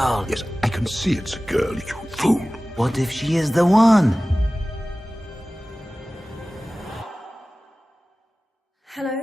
girl. Yes, I can see it's a girl, you fool. What if she is the one? Hello?